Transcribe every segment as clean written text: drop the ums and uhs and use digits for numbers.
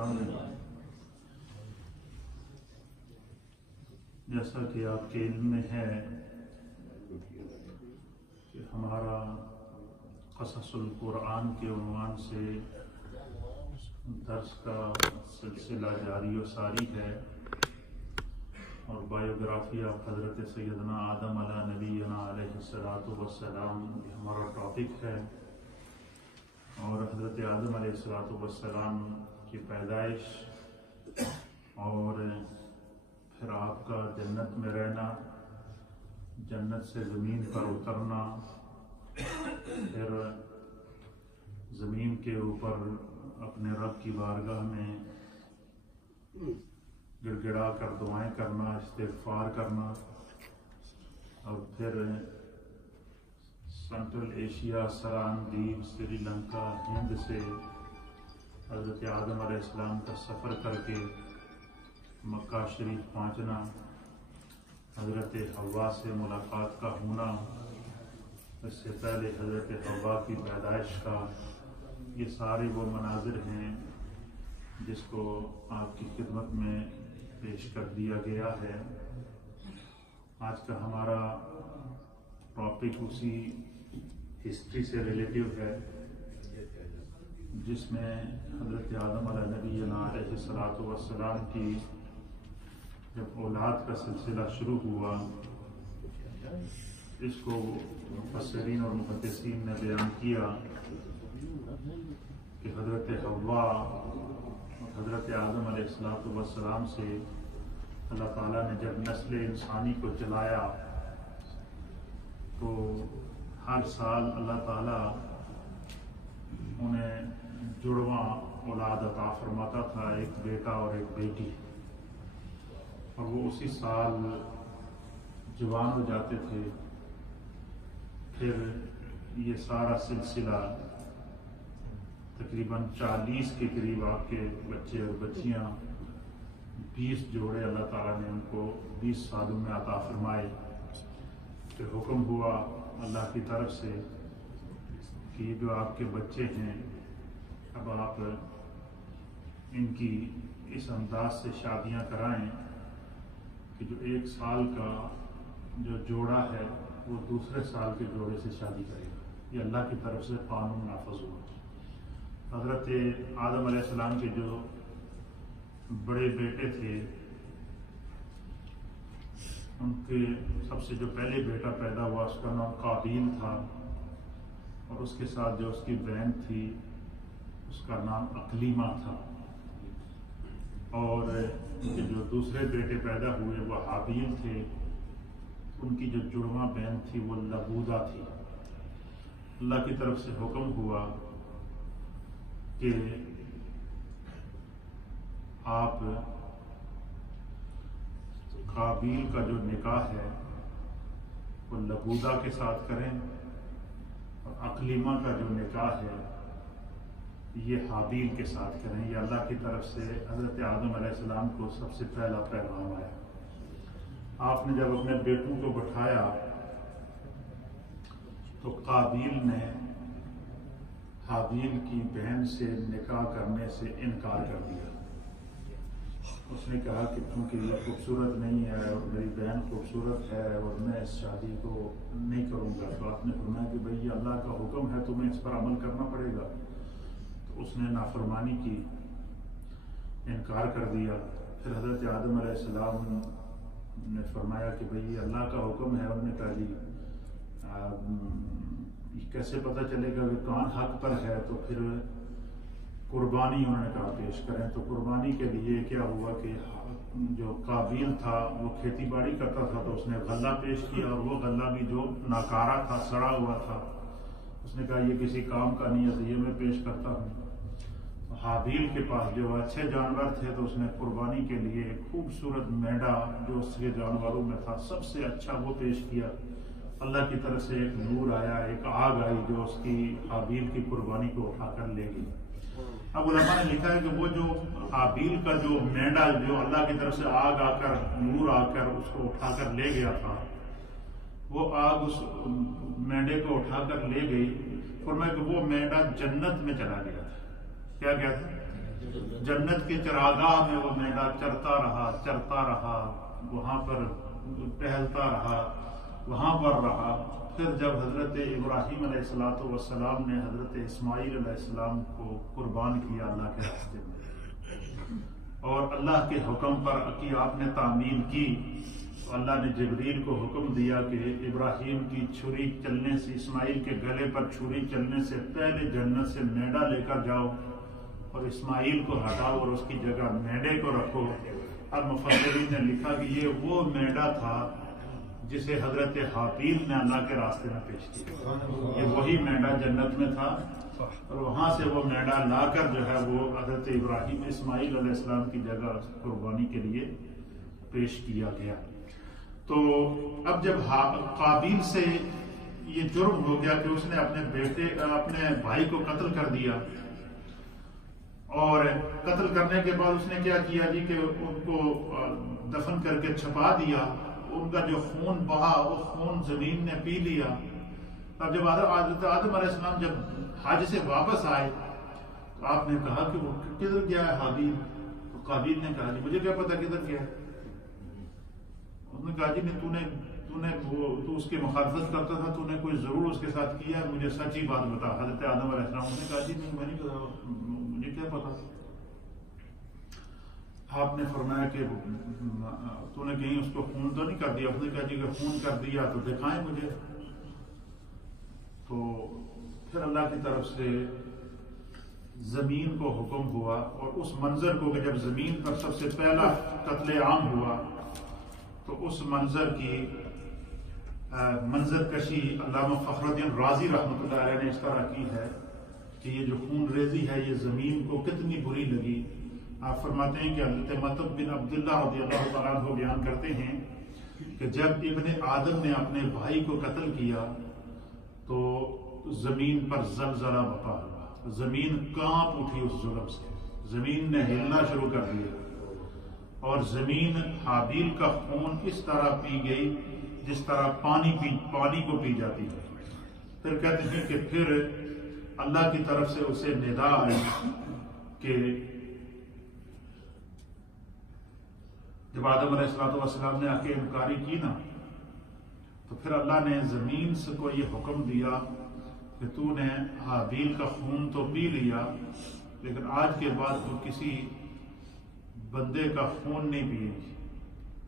محترم، جیسا کہ آپ کے علم میں ہے کہ ہمارا قصص القرآن کے عنوان سے درس کا سلسلہ جاری و ساری ہے، اور بایوگرافی آف حضرت سیدنا آدم علیہ نبینا علیہ السلام ہمارا ٹاپک ہے، اور حضرت آدم علیہ السلام کی پیدائش اور پھر آپ کا جنت میں رہنا، جنت سے زمین پر اترنا، پھر زمین کے اوپر اپنے رب کی بارگاہ میں گڑ گڑا کر دعائیں کرنا، استغفار کرنا، اور پھر سینٹرل ایشیا، سرانگیب، سری لنکا، ہند سے حضرت آدم علیہ السلام کا سفر کر کے مکہ شریف پہنچنا، حضرت حوا سے ملاقات کا ہونا، اس سے پہلے حضرت حوا کی پیدائش کا، یہ سارے وہ مناظر ہیں جس کو آپ کی خدمت میں پیش کر دیا گیا ہے۔ آج کا ہمارا ٹاپک اسی ہسٹری سے ریلیٹیو ہے، جس میں حضرت آدم علیہ نبینا علیہ السلام کی جب اولاد کا سلسلہ شروع ہوا، اس کو مفسرین اور محدثین نے بیان کیا کہ حضرت حوا اور حضرت آدم علیہ السلام سے اللہ تعالیٰ نے جب نسل انسانی کو چلایا تو ہر سال اللہ تعالیٰ انہیں جڑواں اولاد عطا فرماتا تھا، ایک بیٹا اور ایک بیٹی، اور وہ اسی سال جوان ہو جاتے تھے۔ پھر یہ سارا سلسلہ تقریباً 40 کے قریب آپ کے بچے اور بچیاں، 20 جوڑے اللہ تعالیٰ نے ان کو 20 سالوں میں عطا فرمائے۔ پھر حکم ہوا اللہ کی طرف سے کہ یہ جو آپ کے بچے ہیں، اب آپ ان کی اس انداز سے شادیاں کرائیں کہ جو 1 سال کا جو جوڑا ہے وہ دوسرے سال کے جوڑے سے شادی کرے گا۔ یہ اللہ کی طرف سے قانون نافذ ہوا۔ حضرت آدم علیہ السلام کے جو بڑے بیٹے تھے، ان کے سب سے جو پہلے بیٹا پیدا ہوا اس کا نام قابیل تھا، اور اس کے ساتھ جو اس کی بہن تھی اس کا نام اقلیمہ تھا، اور جو دوسرے بیٹے پیدا ہوئے وہ حابیل تھے، ان کی جو جڑواں بہن تھی وہ لبودہ تھی۔ اللہ کی طرف سے حکم ہوا کہ آپ قابیل کا جو نکاح ہے وہ لبودہ کے ساتھ کریں، اور اقلیمہ کا جو نکاح ہے یہ حابیل کے ساتھ کریں۔ یہ اللہ کی طرف سے حضرت آدم علیہ السلام کو سب سے پہلا پیغام آیا۔ آپ نے جب اپنے بیٹوں کو بٹھایا تو قابیل نے حابیل کی بہن سے نکاح کرنے سے انکار کر دیا۔ اس نے کہا کہ چونکہ یہ خوبصورت نہیں ہے اور میری بہن خوبصورت ہے اور میں اس شادی کو نہیں کروں گا، تو آپ نے فرمایا کہ بھئی یہ اللہ کا حکم ہے، تمہیں اس پر عمل کرنا پڑے گا۔ تو اس نے نافرمانی کی، انکار کر دیا۔ پھر حضرت آدم علیہ السلام نے فرمایا کہ بھئی یہ اللہ کا حکم ہے۔ انہوں نے کہا جی کیسے پتہ چلے گا کہ کون حق پر ہے؟ تو پھر قربانی انہوں نے کہا پیش کریں۔ تو قربانی کے لیے کیا ہوا کہ جو قابیل تھا وہ کھیتی باڑی کرتا تھا، تو اس نے غلہ پیش کیا، اور وہ غلہ بھی جو ناکارہ تھا، سڑا ہوا تھا۔ اس نے کہا یہ کسی کام کا نہیں ہے، تو یہ میں پیش کرتا ہوں۔ حابیل کے پاس جو اچھے جانور تھے تو اس نے قربانی کے لیے ایک خوبصورت مینڈا جو اس کے جانوروں میں تھا سب سے اچھا وہ پیش کیا۔ اللہ کی طرف سے ایک نور آیا، ایک آگ آئی جو اس کی حابیل کی قربانی کو اٹھا کر لے گئی۔ اب علماء نے لکھا ہے کہ وہ جو حابیل کا جو مینڈا جو اللہ کی طرف سے آگ آ کر، نور آ کر اس کو اٹھا کر لے گیا تھا، وہ آگ اس مینڈے کو اٹھا کر لے گئی۔ فرمایا کہ وہ مینڈا جنت میں چلا گیا تھا۔ کیا گیا تھا؟ جنت کے چراگاہ میں وہ مینڈا چرتا رہا، وہاں پر ٹہلتا رہا، وہاں پر رہا۔ پھر جب حضرت ابراہیم علیہ السلام نے حضرت اسماعیل علیہ السلام کو قربان کیا اللہ کے راستے میں، اور اللہ کے حکم پر کی آپ نے تعمیل کی، تو اللہ نے جبریل کو حکم دیا کہ ابراہیم کی چھری چلنے سے، اسماعیل کے گلے پر چھری چلنے سے پہلے جنت سے مینڈا لے کر جاؤ اور اسماعیل کو ہٹاؤ اور اس کی جگہ مینڈے کو رکھو۔ اب مفسرین نے لکھا کہ یہ وہ مینڈا تھا جسے حضرت حابیل نے اللہ کے راستے میں پیش کیا، یہ وہی مینڈا جنت میں تھا، اور وہاں سے وہ مینڈا لا کر جو ہے وہ حضرت ابراہیم اسماعیل علیہ السلام کی جگہ قربانی کے لیے پیش کیا گیا۔ تو اب جب قابیل سے یہ جرم ہو گیا کہ اس نے اپنے بھائی کو قتل کر دیا، اور قتل کرنے کے بعد اس نے کیا کیا جی کہ ان کو دفن کر کے چھپا دیا، ان کا جو خون بہا وہ خون زمین نے پی لیا۔ اب جب حضرت آدم علیہ السلام جب حج سے واپس آئے تو آپ نے کہا کہ وہ کدھر گیا ہے حابیل؟ تو قابیل نے کہا جی مجھے کیا پتا کدھر گیا ہے؟ اس نے کہا جی تو اس کی مخالفت کرتا تھا، تو نے کوئی ضرور اس کے ساتھ کیا ہے، مجھے سچی بات بتا۔ حضرت آدم علیہ السلام نے کہا جی نہیں میں نہیں کہا، مجھے کیا پتا۔ آپ نے فرمایا کہ تو نے کہیں اس کو خون تو نہیں کر دیا؟ اس نے کہا جی کہ خون کر دیا تو دکھائیں مجھے۔ تو پھر اللہ کی طرف سے زمین کو حکم ہوا، اور اس منظر کو کہ جب زمین پر سب سے پہلا قتل عام ہوا تو اس منظر کی منظر کشی علامہ فخر الدین رازی رحمۃ اللہ علیہ نے اس طرح کی ہے کہ یہ جو خون ریزی ہے یہ زمین کو کتنی بری لگی۔ آپ فرماتے ہیں کہ حضرت مطب بن عبداللہ رضی اللہ تعالیٰ عنہ بیان کرتے ہیں کہ جب ابن آدم نے اپنے بھائی کو قتل کیا تو زمین پر زلزلہ وقع ہوا، زمین کانپ اٹھی اس ظلم سے، زمین نے ہلنا شروع کر دیا، اور زمین حابیل کا خون اس طرح پی گئی جس طرح پانی کو پی جاتی ہے۔ پھر کہتے ہیں کہ پھر اللہ کی طرف سے اسے ندا آئی کہ جب آدم علیہ السلام نے آ کے انکاری کی نا، تو پھر اللہ نے زمین سے کو یہ حکم دیا کہ تو نے حابیل کا خون تو پی لیا، لیکن آج کے بعد تو کسی بندے کا خون نہیں پیے گی۔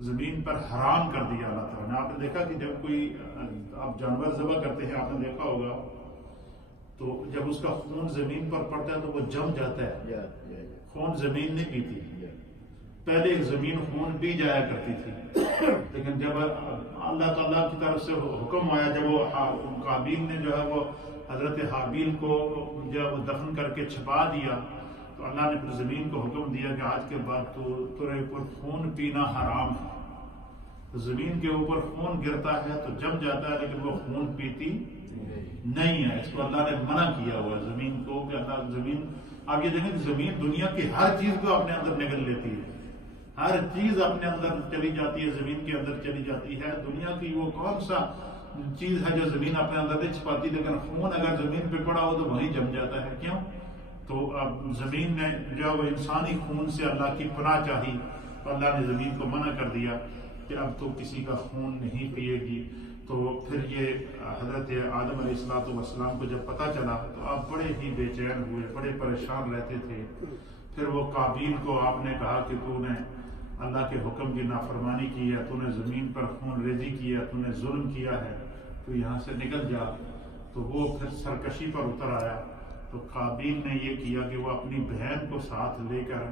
زمین پر حرام کر دیا اللہ تعالیٰ نے۔ آپ نے دیکھا کہ جب کوئی آپ جانور ذبح کرتے ہیں، آپ نے دیکھا ہوگا تو جب اس کا خون زمین پر پڑتا ہے تو وہ جم جاتا ہے، خون زمین نہیں پیتی۔ پہلے زمین خون پی جایا کرتی تھی، لیکن جب اللہ تعالیٰ کی طرف سے حکم آیا، جب وہ قابیل نے جو ہے وہ حضرت حابیل کو جب دفن کر کے چھپا دیا تو اللہ نے پھر زمین کو حکم دیا کہ آج کے بعد تیرے اوپر خون پینا حرام ہے۔ تو زمین کے اوپر خون گرتا ہے تو جم جاتا ہے، لیکن وہ خون پیتی نہیں ہے۔ اس کو اللہ نے منع کیا ہوا ہے زمین کو کہ اللہ زمین، آپ یہ دیکھیں کہ زمین دنیا کی ہر چیز کو اپنے اندر نگل لیتی ہے، ہر چیز اپنے اندر چلی جاتی ہے، زمین کے اندر چلی جاتی ہے۔ دنیا کی وہ کون سا چیز ہے جو زمین اپنے اندر نہیں چھپاتی، لیکن خون اگر زمین پہ پڑا ہو تو وہیں جم جاتا ہے۔ کیوں؟ تو اب زمین نے جو وہ انسانی خون سے اللہ کی پناہ چاہی، تو اللہ نے زمین کو منع کر دیا کہ اب تو کسی کا خون نہیں پیے گی۔ تو پھر یہ حضرت آدم علیہ السلام کو جب پتہ چلا تو آپ بڑے ہی بے چین ہوئے، بڑے پریشان رہتے تھے۔ پھر وہ قابیل کو آپ نے کہا کہ تو نے اللہ کے حکم کی نافرمانی کی ہے، تو نے زمین پر خون ریزی کی ہے، تو نے ظلم کیا ہے، تو یہاں سے نکل جا۔ تو وہ پھر سرکشی پر اتر آیا۔ تو قابیل نے یہ کیا کہ وہ اپنی بہن کو ساتھ لے کر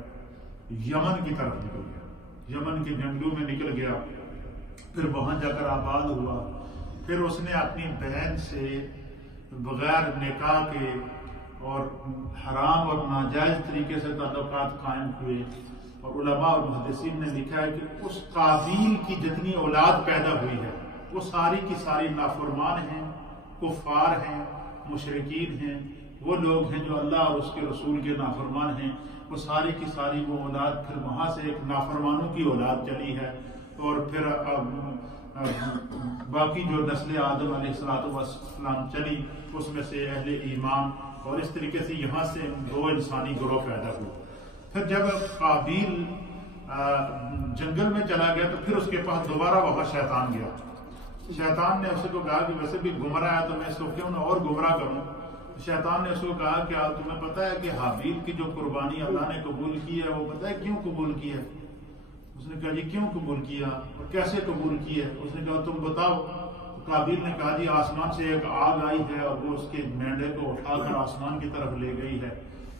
یمن کی طرف نکل گیا، یمن کے جنگلوں میں نکل گیا، پھر وہاں جا کر آباد ہوا۔ پھر اس نے اپنی بہن سے بغیر نکاح کے اور حرام اور ناجائز طریقے سے تعلقات قائم ہوئے، اور علماء اور محدثین نے لکھا ہے کہ اس قابیل کی جتنی اولاد پیدا ہوئی ہے وہ ساری کی ساری نافرمان ہیں، کفار ہیں، مشرکین ہیں، وہ لوگ ہیں جو اللہ اور اس کے رسول کے نافرمان ہیں۔ وہ ساری کی ساری وہ اولاد پھر وہاں سے ایک نافرمانوں کی اولاد چلی ہے، اور پھر باقی جو نسل آدم علیہ السلام چلی اس میں سے اہل ایمان، اور اس طریقے سے یہاں سے دو انسانی گروہ پیدا ہوئے۔ پھر جب قابیل جنگل میں چلا گیا تو پھر اس کے پاس دوبارہ وہاں شیطان گیا. شیطان نے اس کو کہا کہ ویسے بھی گمراہ ہے تو میں اس کو کیوں نہ اور گمراہ کروں. شیطان نے اس کو کہا کہ تمہیں پتا ہے کہ حابیل کی جو قربانی اللہ نے قبول کی ہے وہ پتا ہے کیوں قبول کی ہے؟ اس نے کہا جی کیوں قبول کیا اور کیسے قبول کی ہے؟ اس نے کہا تم بتاؤ. قابیل نے کہا جی آسمان سے ایک آگ آئی ہے اور وہ اس کے مینڈے کو اٹھا کر آسمان کی طرف لے گئی ہے.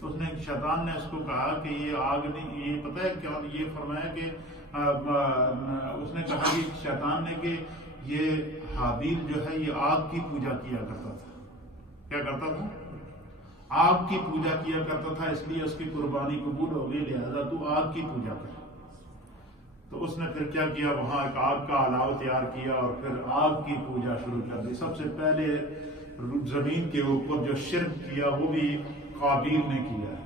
اس نے شیطان نے اس کو کہا کہ یہ آگ نہیں، یہ پتہ ہے کیا؟ یہ فرمایا کہ اس نے کہا کہ شیطان نے کہ یہ حابیل جو ہے یہ آگ کی پوجا کیا کرتا تھا. کیا کرتا تھا؟ آگ کی پوجا کیا کرتا تھا، اس لیے اس کی قربانی قبول ہو گئی، لہذا تو آگ کی پوجا کر. تو اس نے پھر کیا کیا، وہاں ایک آگ کا الاؤ تیار کیا اور پھر آگ کی پوجا شروع کر دی. سب سے پہلے زمین کے اوپر جو شرک کیا وہ بھی قابیل نے کیا ہے.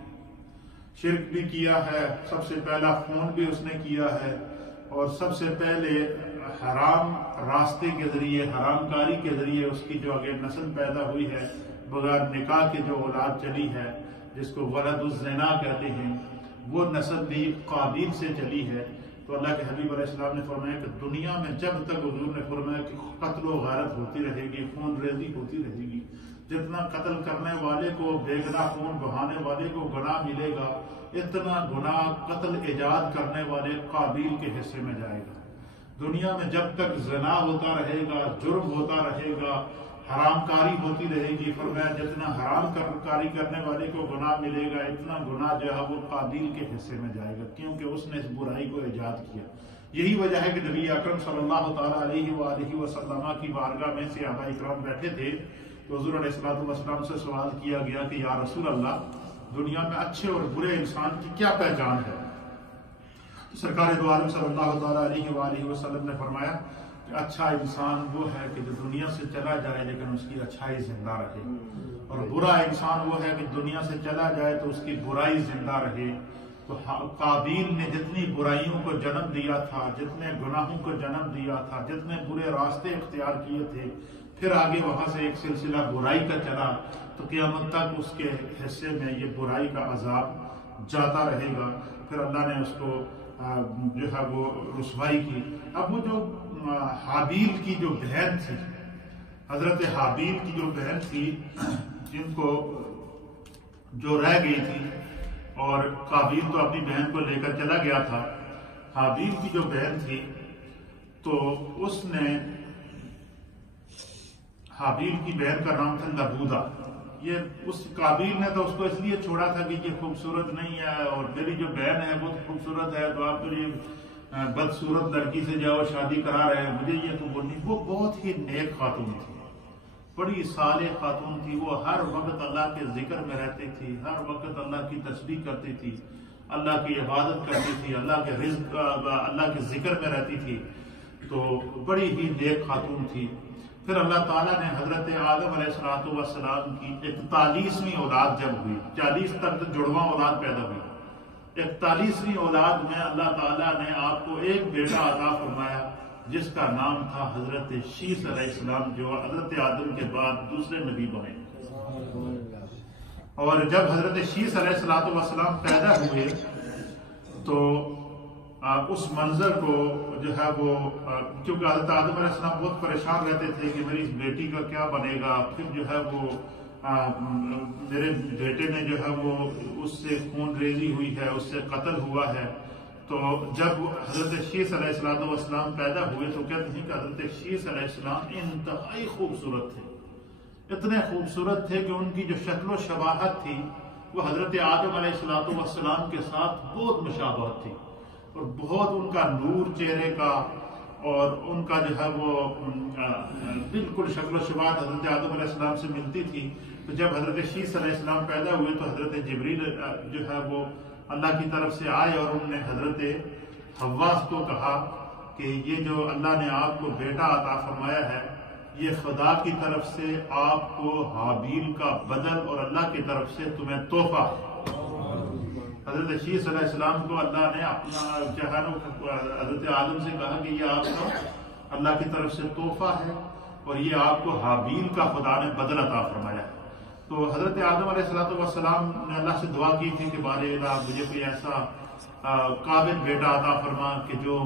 شرک بھی کیا ہے، سب سے پہلا خون بھی اس نے کیا ہے، اور سب سے پہلے حرام راستے کے ذریعے، حرام کاری کے ذریعے اس کی جو آگے نسل پیدا ہوئی ہے، بغیر نکاح کے جو اولاد چلی ہے جس کو ولد الزنا کہتے ہیں، وہ نسل بھی قابیل سے چلی ہے. تو اللہ کے حبیب علیہ السلام نے فرمایا کہ دنیا میں جب تک، حضور نے فرمایا کہ قتل و غارت ہوتی رہے گی، خون ریزی ہوتی رہے گی، جتنا قتل کرنے والے کو، بے گناہ خون بہانے والے کو گناہ ملے گا، اتنا گناہ قتل ایجاد کرنے والے قابیل کے حصے میں جائے گا. دنیا میں جب تک زنا ہوتا رہے گا، جرم ہوتا رہے گا، حرام کاری ہوتی رہے گی، فرمایا جتنا حرام کاری کرنے والے کو گناہ ملے گا، اتنا گناہ جو ہے وہ قابیل کے حصے میں جائے گا، کیونکہ اس نے اس برائی کو ایجاد کیا. یہی وجہ ہے کہ نبی اکرم صلی اللہ تعالیٰ علیہ وآلہ وسلم کی بارگاہ میں صحابہ اکرام بیٹھے تھے تو حضور علیہ السلام سے سوال کیا گیا کہ یا رسول اللہ، دنیا میں اچھے اور برے انسان کی کیا پہچان ہے؟ سرکار دو عالم صلی اللہ تعالیٰ علیہ وآلہ وسلم نے فرمایا کہ اچھا انسان وہ ہے کہ جو دنیا سے چلا جائے لیکن اس کی اچھائی زندہ رہے، اور برا انسان وہ ہے کہ دنیا سے چلا جائے تو اس کی برائی زندہ رہے. تو قابیل نے جتنی برائیوں کو جنم دیا تھا، جتنے گناہوں کو جنم دیا تھا، جتنے برے راستے اختیار کیے تھے، پھر آگے وہاں سے ایک سلسلہ برائی کا چلا تو قیامت تک اس کے حصے میں یہ برائی کا عذاب جاتا رہے گا. پھر اللہ نے اس کو جو ہے وہ رسوائی کی. اب وہ جو حابیل کی جو بہن تھی، حضرت حابیل کی جو بہن تھی، جن کو جو رہ گئی تھی، اور قابیل تو اپنی بہن کو لے کر چلا گیا تھا، حابیل کی جو بہن تھی تو اس نے، حابیل کی بہن کا نام تھا لبودا. یہ اس قابیل نے تو اس کو اس لیے چھوڑا تھا کہ یہ خوبصورت نہیں ہے اور میری جو بہن ہے وہ خوبصورت ہے، تو آپ میری بدصورت لڑکی سے جاؤ شادی کرا رہے ہیں، مجھے یہ تو بولنی. وہ بہت ہی نیک خاتون تھی، بڑی صالح خاتون تھی. وہ ہر وقت اللہ کے ذکر میں رہتی تھی، ہر وقت اللہ کی تسبیح کرتی تھی، اللہ کی عبادت کرتی تھی، اللہ کے رزق، اللہ کے ذکر میں رہتی تھی. تو بڑی ہی نیک خاتون تھی. پھر اللہ تعالیٰ نے حضرت آدم علیہ السلام کی 41ویں اولاد جب ہوئی، 40 تک جڑواں اولاد پیدا ہوئی، 41ویں اولاد میں اللہ تعالیٰ نے آپ کو ایک بیٹا عطا فرمایا جس کا نام تھا حضرت شیس علیہ السلام، جو حضرت آدم کے بعد دوسرے نبی بنے. اور جب حضرت شیس علیہ السلام پیدا ہوئے تو اس منظر کو جو ہے وہ، کیونکہ حضرت آدم علیہ السلام بہت پریشان رہتے تھے کہ میری اس بیٹی کا کیا بنے گا، پھر جو ہے وہ میرے بیٹے نے جو ہے وہ اس سے خون ریزی ہوئی ہے، اس سے قتل ہوا ہے. تو جب حضرت شیس علیہ السلام پیدا ہوئے تو کہتے ہیں کہ حضرت شیس علیہ السلام انتہائی خوبصورت تھے، اتنے خوبصورت تھے کہ ان کی جو شکل و شباہت تھی وہ حضرت آدم علیہ السلام کے ساتھ بہت مشابہت تھی، اور بہت ان کا نور چہرے کا اور ان کا جو ہے وہ بالکل شکل و شباہت حضرت آدم علیہ السلام سے ملتی تھی. تو جب حضرت شیس علیہ السلام پیدا ہوئے تو حضرت جبریل جو ہے وہ اللہ کی طرف سے آئے اور انہوں نے حضرت حوا کو کہا کہ یہ جو اللہ نے آپ کو بیٹا عطا فرمایا ہے یہ خدا کی طرف سے آپ کو حابیل کا بدل اور اللہ کی طرف سے تمہیں تحفہ. حضرت شیس علیہ السلام کو اللہ نے اپنا حضرت آدم سے کہا کہ یہ آپ کا اللہ کی طرف سے تحفہ ہے اور یہ آپ کو حابیل کا خدا نے بدل عطا فرمایا ہے. تو حضرت آدم علیہ السلام نے اللہ سے دعا کی تھی کہ بار الہ مجھے کوئی ایسا قابل بیٹا عطا فرما کہ جو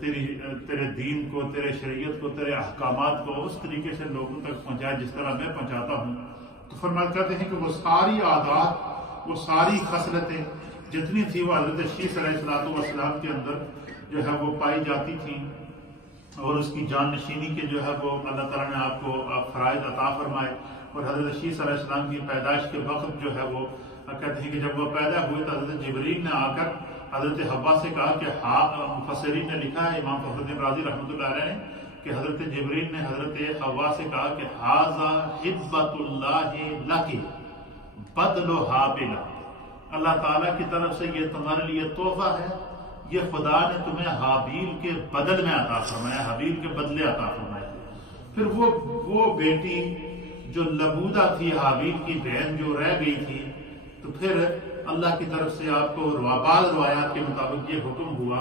تیرے دین کو، تیرے شریعت کو، تیرے احکامات کو اس طریقے سے لوگوں تک پہنچائے جس طرح میں پہنچاتا ہوں۔ تو فرمایا کرتے ہیں کہ وہ ساری عادات، وہ ساری خصلتیں جتنی تھی وہ حضرت شیس علیہ السلام کے اندر جو ہے وہ پائی جاتی تھیں، اور اس کی جان نشینی کے جو ہے وہ اللہ تعالیٰ نے آپ کو فرائض عطا فرمائے۔ اور حضرت شیس علیہ السلام کی پیدائش کے وقت جو ہے وہ کہتے ہیں کہ جب وہ پیدا ہوئے تو حضرت جبریل نے آ کر حضرت حوا سے کہا کہ مفسرین نے لکھا ہے، امام فخر الدین رازی رحمۃ اللہ علیہ نے، کہ حضرت جبریل نے حضرت حوا سے کہا کہ ھذا ہبۃ اللہ لک بدلھا بلا، اللہ تعالیٰ کی طرف سے یہ تمہارے لیے تحفہ ہے، یہ خدا نے تمہیں حابیل کے بدل میں عطا فرمایا، حابیل کے بدلے عطا فرمایا۔ پھر وہ بیٹی جو لبودہ تھی، حابیل کی بہن جو رہ گئی تھی، تو پھر اللہ کی طرف سے آپ کو بعض روایات کے مطابق یہ حکم ہوا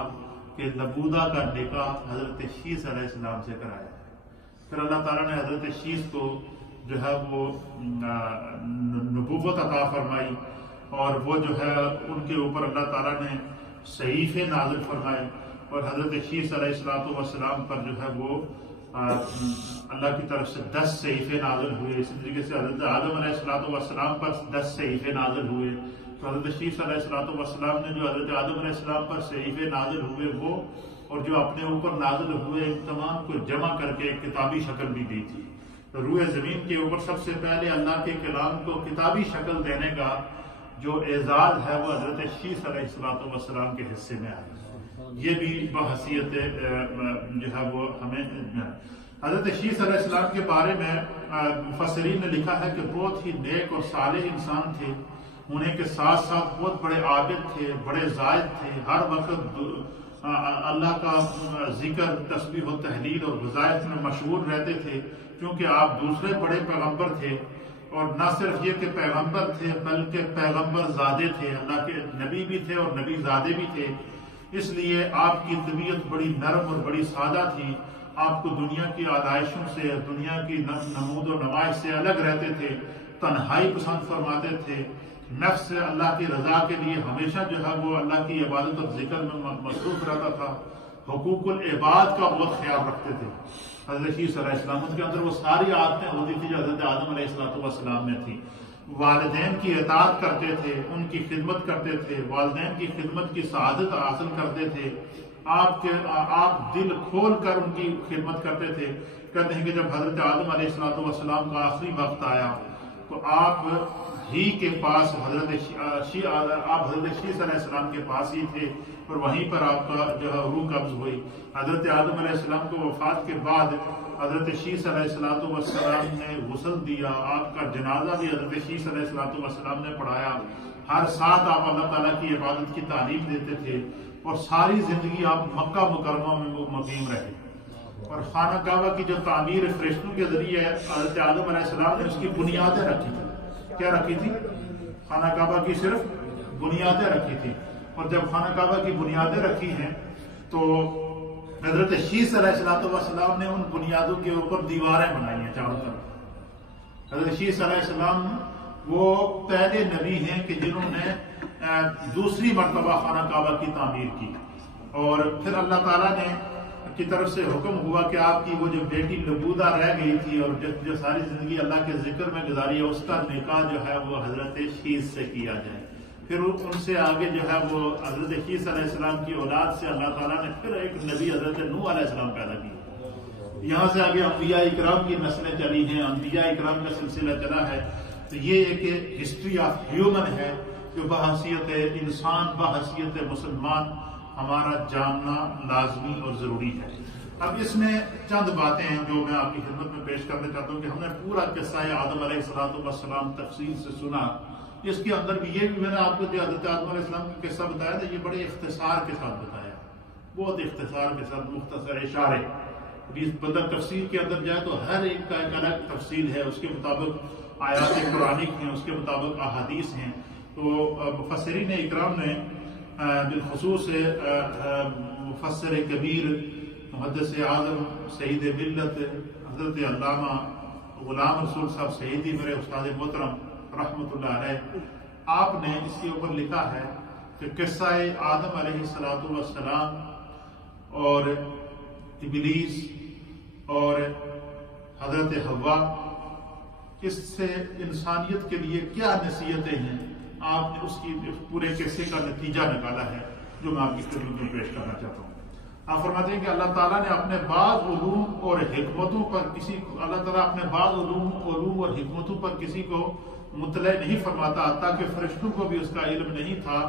کہ لبودہ کا نکاح حضرت شیس علیہ السلام سے کرایا ہے۔ پھر اللہ تعالیٰ نے حضرت شیس کو جو ہے وہ نبوت عطا فرمائی، اور وہ جو ہے ان کے اوپر اللہ تعالیٰ نے صحیفے نازل فرمائے، اور حضرت شیس علیہ السلام پر جو ہے وہ اللہ کی طرف سے 10 صحیفے نازل ہوئے۔ اسی طریقے سے حضرت آدم علیہ السلام پر 10 صحیفے نازل ہوئے۔ تو حضرت شیس علیہ السلام نے جو حضرت آدم علیہ السلام پر صحیفے نازل ہوئے وہ، اور جو اپنے اوپر نازل ہوئے ان تمام کو جمع کر کے ایک کتابی شکل بھی دی تھی۔ تو روئے زمین کے اوپر سب سے پہلے اللہ کے کلام کو کتابی شکل دینے کا جو اعزاز ہے وہ حضرت شیس علیہ السلام کے حصے میں آیا۔ یہ بھی بحیثیت جو ہے وہ ہمیں حضرت شیس علیہ السلام کے بارے میں مفسرین نے لکھا ہے کہ بہت ہی نیک اور صالح انسان تھے، ہونے کے ساتھ ساتھ بہت بڑے عابد تھے، بڑے زاہد تھے، ہر وقت اللہ کا ذکر، تسبیح و تحلیل اور وظائف میں مشغول رہتے تھے، کیونکہ آپ دوسرے بڑے پیغمبر تھے، اور نہ صرف یہ کہ پیغمبر تھے بلکہ پیغمبر زادے تھے، اللہ کے نبی بھی تھے اور نبی زادے بھی تھے۔ اس لیے آپ کی طبیعت بڑی نرم اور بڑی سادہ تھی، آپ کو دنیا کی آلائشوں سے، دنیا کی نمود و نمائش سے الگ رہتے تھے، تنہائی پسند فرماتے تھے، نفس سے اللہ کی رضا کے لیے ہمیشہ جو ہے وہ اللہ کی عبادت اور ذکر میں مصروف رہتا تھا، حقوق العباد کا بہت خیال رکھتے تھے۔ حضرت شیس علیہ السلام کے اندر وہ ساری عادتیں ہوتی تھی جو حضرت آدم علیہ السلام میں تھی۔ والدین کی اطاعت کرتے تھے، ان کی خدمت کرتے تھے، والدین کی خدمت کی سعادت حاصل کرتے تھے، آپ دل کھول کر ان کی خدمت کرتے تھے۔ کہتے ہیں کہ جب حضرت آدم علیہ السلام کا آخری وقت آیا تو آپ ہی کے پاس حضرت شیس علیہ السلام کے پاس ہی تھے، اور وہیں پر آپ کا جو ہے روح قبض ہوئی۔ حضرت آدم علیہ السلام کو وفات کے بعد حضرت شیس علیہ السلام نے غسل دیا، آپ کا جنازہ بھی حضرت شیس علیہ السلام نے پڑھایا۔ ہر ساتھ آپ اللہ تعالیٰ کی عبادت کی تعلیم دیتے تھے، اور ساری زندگی آپ مکہ مکرمہ میں مقیم رہے، اور خانہ کعبہ کی جو تعمیر فرشتوں کے ذریعے حضرت آدم علیہ السلام نے اس کی بنیادیں رکھی تھی۔ کیا رکھی تھی؟ خانہ کعبہ کی صرف بنیادیں رکھی تھی، اور جب خانہ کعبہ کی بنیادیں رکھی ہیں تو حضرت شیس علیہ السلام نے ان بنیادوں کے اوپر دیواریں بنائی ہیں چاروں طرف۔ حضرت شیس علیہ السلام وہ پہلے نبی ہیں کہ جنہوں نے دوسری مرتبہ خانہ کعبہ کی تعمیر کی، اور پھر اللہ تعالیٰ نے کی طرف سے حکم ہوا کہ آپ کی وہ جو بیٹی لبودہ رہ گئی تھی اور جو ساری زندگی اللہ کے ذکر میں گزاری ہے، اس کا نکاح جو ہے وہ حضرت شیس سے کیا جائے۔ پھر ان سے آگے جو ہے وہ حضرت شیس علیہ السلام کی اولاد سے اللہ تعالیٰ نے پھر ایک نبی حضرت نوح علیہ السلام پیدا کی۔ یہاں سے آگے انبیاء اکرام کی نسلیں چلی ہیں، انبیاء اکرام کا سلسلہ چلا ہے۔ تو یہ ایک ہسٹری آف ہیومن ہے جو بحیثیت انسان، بحیثیت مسلمان ہمارا جاننا لازمی اور ضروری ہے۔ اب اس میں چند باتیں ہیں جو میں آپ کی خدمت میں پیش کرنا چاہتا ہوں کہ ہم نے پورا قصہ آدم علیہ السلام تفصیل سے سنا۔ اس کے اندر بھی یہ بھی میں نے آپ کو جو حضرت آدم علیہ السلام کا قصہ بتایا تھا، یہ بڑے اختصار کے ساتھ بتایا، بہت اختصار کے ساتھ، مختصر اشارے۔ بندہ تفصیل کے اندر جائے تو ہر ایک کا ایک الگ تفصیل ہے، اس کے مطابق آیات قرآنک ہیں، اس کے مطابق احادیث ہیں۔ تو مفسرین اکرام نے بالخصوص مفسر کبیر محدث اعظم سید ملت حضرت علامہ غلام رسول صاحب سعیدی میرے استاد محترم رحمت اللہ علیہ، آپ نے اس کے اوپر لکھا ہے کہ قصہ آدم علیہ السلام اور ابلیس اور حضرت حوا، اس سے انسانیت کے لیے کیا نصیحتیں ہیں، آپ نے اس کی پورے قصے کا نتیجہ نکالا ہے جو میں آپ کی خدمت میں پیش کرنا چاہتا ہوں۔ آپ فرماتے ہیں کہ اللہ تعالیٰ نے اپنے بعض علوم اور حکمتوں پر کسی کو مطلع نہیں فرماتا، تاکہ فرشتوں کو بھی اس کا علم نہیں تھا،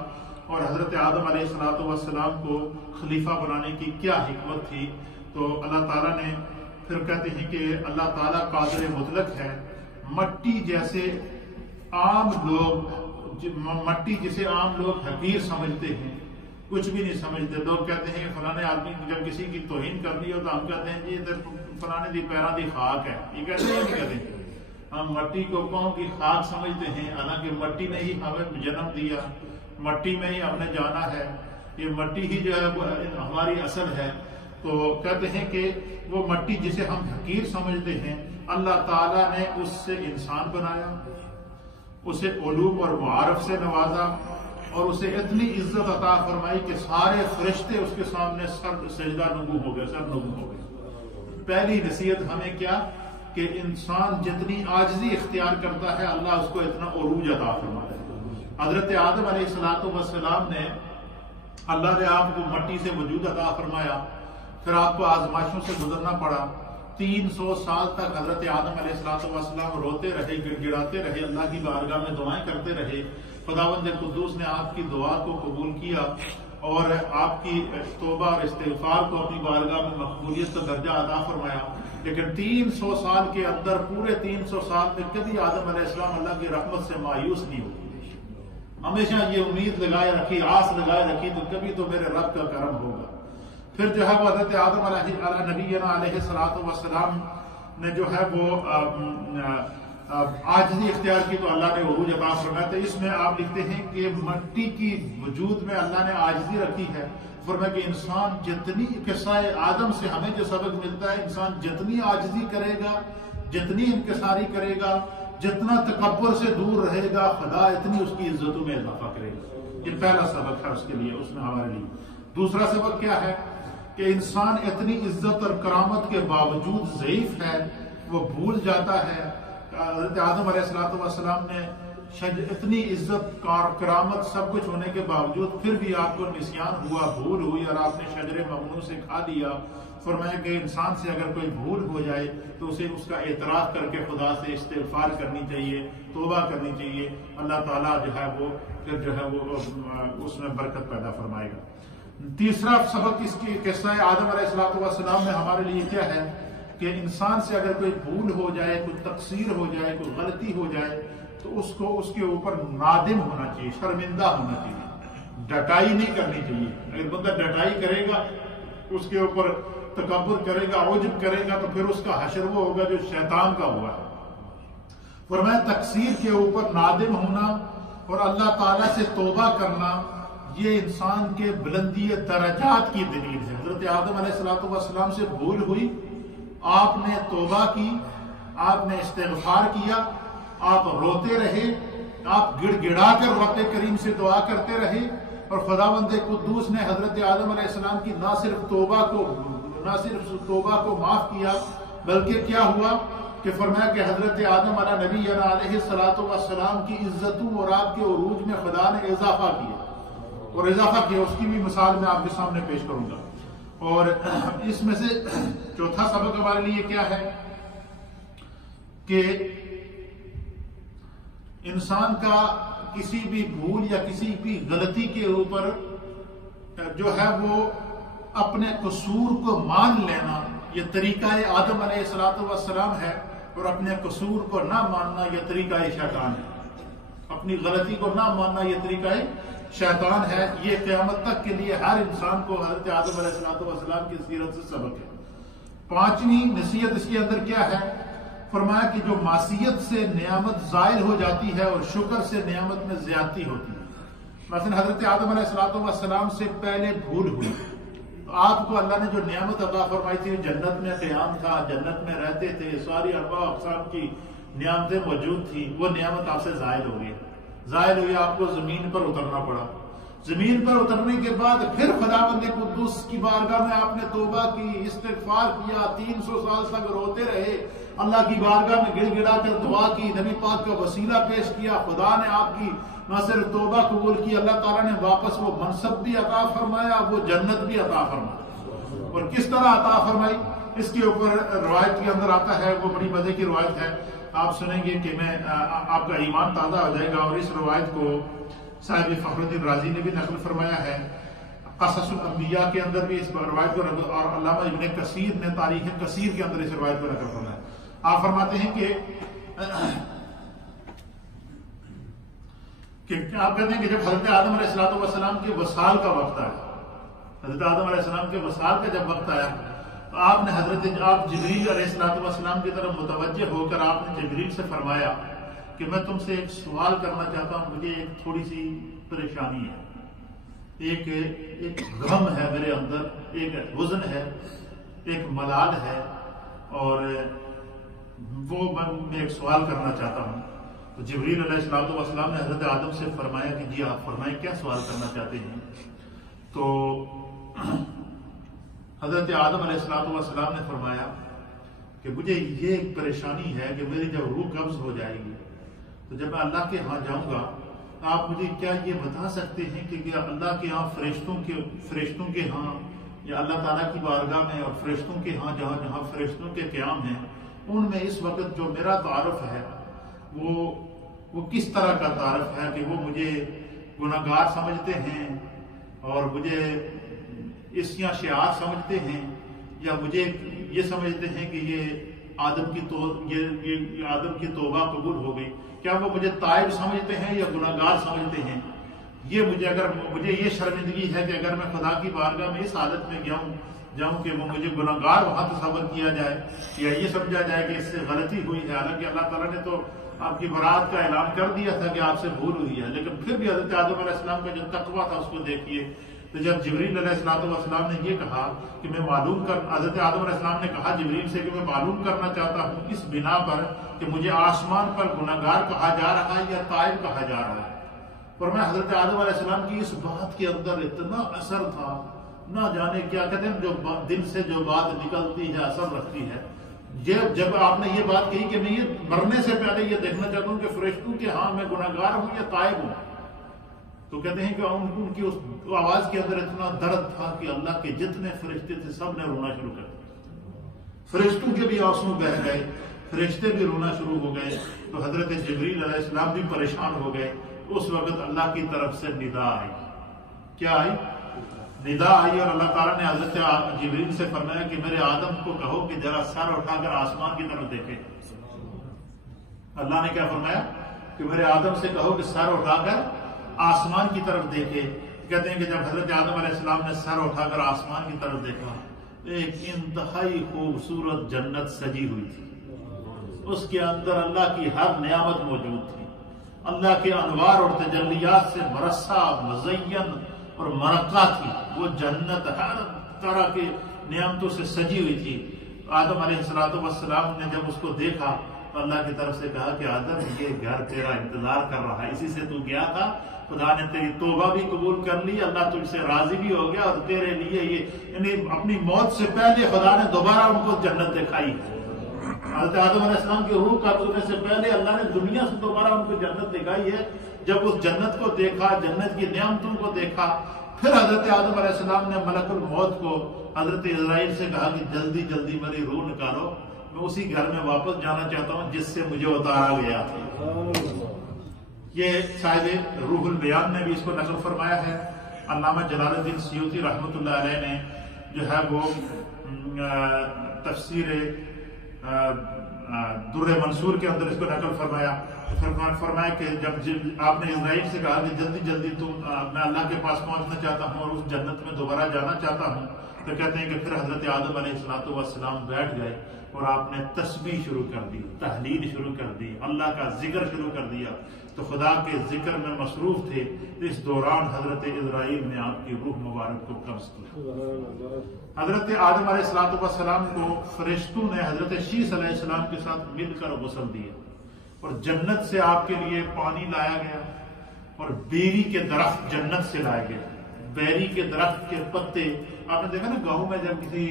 اور حضرت آدم علیہ السلام کو خلیفہ بنانے کی کیا حکمت تھی۔ تو اللہ تعالیٰ نے پھر کہتے ہیں کہ اللہ تعالیٰ قادر مطلق ہے۔ مٹی جسے عام لوگ حقیر سمجھتے ہیں، کچھ بھی نہیں سمجھتے۔ لوگ کہتے ہیں کہ فلانے آدمی جب کسی کی توہین کرنی ہو تو ہم کہتے ہیں جی فلانے دی پیروں دی خاک ہے، یہ کہتے ہیں نہیں کہتے ہیں؟ ہم مٹی کو قوم کی خاک سمجھتے ہیں، حالانکہ مٹی نے ہی ہمیں جنم دیا، مٹی میں ہی ہم نے جانا ہے، یہ مٹی ہی جو ہے وہ ہماری اصل ہے۔ تو کہتے ہیں کہ وہ مٹی جسے ہم حقیر سمجھتے ہیں، اللہ تعالیٰ نے اس سے انسان بنایا، اسے علوم اور معارف سے نوازا، اور اسے اتنی عزت عطا فرمائی کہ سارے فرشتے اس کے سامنے سر سجدہ نگو ہو گئے۔ پہلی نصیحت ہمیں کیا کہ انسان جتنی عاجزی اختیار کرتا ہے اللہ اس کو اتنا عروج عطا فرماتا ہے۔ حضرت آدم علیہ السلام نے اللہ نے آپ کو مٹی سے وجود عطا فرمایا، پھر آپ کو آزمائشوں سے گزرنا پڑا۔ 300 سال تک حضرت آدم علیہ السلام روتے رہے، گڑ گڑاتے رہے، اللہ کی بارگاہ میں دعائیں کرتے رہے۔ خداوند قدوس نے آپ کی دعا کو قبول کیا اور آپ کی توبہ اور استغفار کو اپنی بارگاہ میں مقبولیت کا درجہ عطا فرمایا۔ لیکن 300 سال کے اندر، پورے 300 سال میں کبھی آدم علیہ السلام اللہ کی رحمت سے مایوس نہیں ہوئے، ہمیشہ یہ امید لگائے رکھی، آس لگائے رکھی تو کبھی تو میرے رب کا کرم ہوگا۔ پھر جو ہے وہ حضرت آدم علیہ نبینا علیہ السلام نے جو ہے وہ عاجزی اختیار کی تو اللہ نے عروج عطا فرمایا۔ تو اس میں آپ لکھتے ہیں کہ مٹی کی وجود میں اللہ نے عاجزی رکھی ہے، فرمایا کہ انسان جتنی قصہ آدم سے ہمیں جو سبق ملتا ہے، انسان جتنی عاجزی کرے گا، جتنی انکساری کرے گا، جتنا تکبر سے دور رہے گا، خدا اتنی اس کی عزتوں میں اضافہ کرے گا۔ یہ پہلا سبق ہے اس کے لیے، اس میں ہمارے لیے۔ دوسرا سبق کیا ہے کہ انسان اتنی عزت اور کرامت کے باوجود ضعیف ہے، وہ بھول جاتا ہے۔ حضرت آدم علیہ السلام نے اتنی عزت کرامت سب کچھ ہونے کے باوجود پھر بھی آپ کو نسیان ہوا، بھول ہوئی اور آپ نے شجر ممنوع سے کھا لیا۔ فرمایا کہ انسان سے اگر کوئی بھول ہو جائے تو اسے اس کا اعتراف کر کے خدا سے استغفار کرنی چاہیے، توبہ کرنی چاہیے، اللہ تعالیٰ جو ہے وہ پھر جو ہے وہ اس میں برکت پیدا فرمائے گا۔ تیسرا سبق اس کی قصہ آدم علیہ السلام میں ہمارے لیے کیا ہے کہ انسان سے اگر کوئی بھول ہو جائے، کوئی تقصیر ہو جائے، کوئی غلطی ہو جائے تو اس کے اوپر نادم ہونا چاہیے، شرمندہ ہونا چاہیے، ڈٹائی نہیں کرنی چاہیے۔ اگر بندہ ڈٹائی کرے گا، اس کے اوپر تکبر کرے گا، عجب کرے گا، تو پھر اس کا حشر وہ ہوگا جو شیطان کا ہوا ہے۔ فرمایا تقصیر کے اوپر نادم ہونا اور اللہ تعالیٰ سے توبہ کرنا، یہ انسان کے بلندی درجات کی دلیل ہے۔ حضرت آدم علیہ السلام سے بھول ہوئی، آپ نے توبہ کی، آپ نے استغفار کیا، آپ روتے رہے، آپ گڑ گڑا کر رب کریم سے دعا کرتے رہے، اور خداوند قدوس نے حضرت آدم علیہ السلام کی نہ صرف توبہ کو معاف کیا، بلکہ کیا ہوا کہ فرمایا کہ حضرت آدم علیہ السلام کی عزتوں اور آپ کے عروج میں خدا نے اضافہ کیا، اس کی بھی مثال میں آپ کے سامنے پیش کروں گا۔ اور اس میں سے چوتھا سبق ہمارے لیے کیا ہے کہ انسان کا کسی بھی بھول یا کسی بھی غلطی کے اوپر جو ہے وہ اپنے قصور کو مان لینا، یہ طریقہ آدم علیہ السلام ہے، اور اپنے قصور کو نہ ماننا یہ طریقہ شیطان ہے، اپنی غلطی کو نہ ماننا یہ طریقہ شیطان ہے۔ یہ قیامت تک کے لیے ہر انسان کو حضرت آدم علیہ السلام کی سیرت سے سبق ہے۔ پانچویں نصیحت اس کے اندر کیا ہے؟ فرمایا کہ جو معصیت سے نعمت زائل ہو جاتی ہے اور شکر سے نعمت میں زیادتی ہوتی ہے۔ مثلا حضرت آدم علیہ السلام سے پہلے بھول ہوئی، آپ کو اللہ نے جو نعمت عطا فرمائی تھی، جنت میں قیام تھا، جنت میں رہتے تھے، ساری انواع اقسام کی نعمتیں موجود تھی، وہ نعمت آپ سے زائل ہو گئی، ظاہر ہوئی، آپ کو زمین پر اترنا پڑا۔ زمین پر اترنے کے بعد پھر خداوند قدوس کی بارگاہ میں آپ نے توبہ کی، استغفار کیا، 300 سال تک روتے رہے، اللہ کی بارگاہ میں گڑ گڑا کر دعا کی، نبی پاک کا وسیلہ پیش کیا، خدا نے آپ کی نہ صرف توبہ قبول کی، اللہ تعالیٰ نے واپس وہ منصب بھی عطا فرمایا، وہ جنت بھی عطا فرمایا۔ اور کس طرح عطا فرمائی، اس کے اوپر روایت کے اندر آتا ہے، وہ بڑی مزے کی روایت ہے، آپ سنیں گے کہ میں آپ کا ایمان تازہ ہو جائے گا۔ اور اس روایت کو صاحب فخر الدین رازی نے بھی نقل فرمایا ہے، قصص الانبیاء کے اندر بھی اس روایت کو نقل، اور علامہ ابن کثیر نے تاریخ کثیر کے اندر اس روایت کو نقل فرمایا۔ آپ فرماتے ہیں کہ آپ کہتے ہیں کہ جب حضرت آدم علیہ السلام کے وصال کا وقت آیا، حضرت آدم علیہ السلام کے وصال کا جب وقت آیا تو آپ نے آپ جبریل علیہ السلام کی طرف متوجہ ہو کر آپ نے جبریل سے فرمایا کہ میں تم سے ایک سوال کرنا چاہتا ہوں، مجھے ایک تھوڑی سی پریشانی ہے، ایک غم ہے میرے اندر، ایک حزن ہے، ایک ملال ہے، اور وہ میں ایک سوال کرنا چاہتا ہوں۔ تو جبریل علیہ السلام نے حضرت آدم سے فرمایا کہ جی آپ فرمائیں کیا سوال کرنا چاہتے ہیں۔ تو حضرت آدم علیہ السلام نے فرمایا کہ مجھے یہ ایک پریشانی ہے کہ میری جب روح قبض ہو جائے گی تو جب میں اللہ کے ہاں جاؤں گا تو آپ مجھے کیا یہ بتا سکتے ہیں کہ کیا اللہ کے ہاں فرشتوں کے ہاں یا اللہ تعالیٰ کی بارگاہ میں اور فرشتوں کے ہاں جہاں فرشتوں کے قیام ہیں، ان میں اس وقت جو میرا تعارف ہے وہ کس طرح کا تعارف ہے کہ وہ مجھے گناہگار سمجھتے ہیں اور مجھے اسیاں شیعات سمجھتے ہیں، یا مجھے یہ سمجھتے ہیں کہ یہ آدم کی توبہ قبول ہو گئی، کیا وہ مجھے تائب سمجھتے ہیں یا گناہگار سمجھتے ہیں؟ یہ مجھے یہ شرمندگی ہے کہ اگر میں خدا کی بارگاہ میں اس حالت میں جاؤں کہ وہ مجھے گناہگار وہاں تصور کیا جائے یا یہ سمجھا جائے کہ اس سے غلطی ہوئی ہے، حالانکہ اللہ تعالیٰ نے تو آپ کی برات کا اعلان کر دیا تھا کہ آپ سے بھول ہوئی ہے، لیکن پھر بھی حضرت آدم علیہ السلام کا جو تقویٰ تھا اس کو دیکھیے۔ تو جب جبریل علیہ السلام نے یہ کہا کہ میں حضرت آدم علیہ السلام نے کہا جبریل سے کہ میں معلوم کرنا چاہتا ہوں اس بنا پر کہ مجھے آسمان پر گناہگار کہا جا رہا ہے یا تائب کہا جا رہا ہے۔ اور میں حضرت آدم علیہ السلام کی اس بات کے اندر اتنا اثر تھا، نہ جانے کیا کہتے ہیں، جو دل سے جو بات نکلتی ہے اثر رکھتی ہے۔ جب آپ نے یہ بات کہی کہ میں یہ مرنے سے پہلے یہ دیکھنا چاہتا ہوں کہ فرشتوں کے ہاں میں گناہگار ہوں یا تائب ہوں، تو کہتے ہیں کہ ان کی اس آواز کے اندر اتنا درد تھا کہ اللہ کے جتنے فرشتے تھے سب نے رونا شروع کر دیا، فرشتوں کے بھی آنسو بہہ گئے، فرشتے بھی رونا شروع ہو گئے۔ تو حضرت جبریل علیہ السلام بھی پریشان ہو گئے۔ اس وقت اللہ کی طرف سے ندا آئی، کیا آئی؟ ندا آئی، اور اللہ تعالیٰ نے حضرت جبریل سے فرمایا کہ میرے آدم کو کہو کہ ذرا سر اٹھا کر آسمان کی طرف دیکھے۔ اللہ نے کیا فرمایا کہ میرے آدم سے کہو کہ سر اٹھا کر آسمان کی طرف دیکھے۔ کہتے ہیں کہ جب حضرت آدم علیہ السلام نے سر اٹھا کر آسمان کی طرف دیکھا، ایک انتہائی خوبصورت جنت سجی ہوئی تھی، اس کے اندر اللہ کی ہر نعمت موجود تھی، اللہ کے انوار اور تجلیات سے مرصع، مزین اور مرقع تھی، وہ جنت ہر طرح کے نعمتوں سے سجی ہوئی تھی۔ آدم علیہ السلام نے جب اس کو دیکھا تو اللہ کی طرف سے کہا کہ آدم یہ گھر تیرا انتظار کر رہا ہے، اسی سے تو گیا تھا، خدا نے تیری توبہ بھی قبول کر لی، اللہ تجھ سے راضی بھی ہو گیا، اور تیرے لیے یہ یعنی اپنی موت سے پہلے خدا نے دوبارہ ان کو جنت دکھائی۔ حضرت آدم علیہ السلام کی روح قبض ہونے سے پہلے اللہ نے دنیا سے دوبارہ ان کو جنت دکھائی ہے۔ جب اس جنت کو دیکھا، جنت کی نعمتوں کو دیکھا، پھر حضرت آدم علیہ السلام نے ملک الموت کو حضرت اسرائیل سے کہا کہ جلدی جلدی میری روح نکالو، میں اسی گھر میں واپس جانا چاہتا ہوں جس سے مجھے اتارا گیا تھا۔ یہ صاحب روح البیان نے بھی اس کو نقل فرمایا ہے۔ علامہ جلال الدین سیوطی رحمۃ اللہ علیہ نے جو ہے وہ تفسیر در منصور کے اندر اس کو نقل فرمایا۔ فرمایا کہ جب آپ نے اسرائیل سے کہا کہ جلدی جلدی میں اللہ کے پاس پہنچنا چاہتا ہوں اور اس جنت میں دوبارہ جانا چاہتا ہوں، تو کہتے ہیں کہ پھر حضرت آدم علیہ السلام بیٹھ گئے اور آپ نے تسبیح شروع کر دی، تحلیل شروع کر دی، اللہ کا ذکر شروع کر دیا، تو خدا کے ذکر میں مصروف تھے۔ اس دوران حضرت اسرائیل نے آپ کی روح مبارک کو قبض کیا۔ حضرت آدم علیہ السلام کو فرشتوں نے حضرت شیس علیہ السلام کے ساتھ مل کر غسل دیا، اور جنت سے آپ کے لیے پانی لایا گیا، اور بیری کے درخت جنت سے لائے گئے۔ بیری کے درخت کے پتے، آپ نے دیکھا نا گاؤں میں جب کسی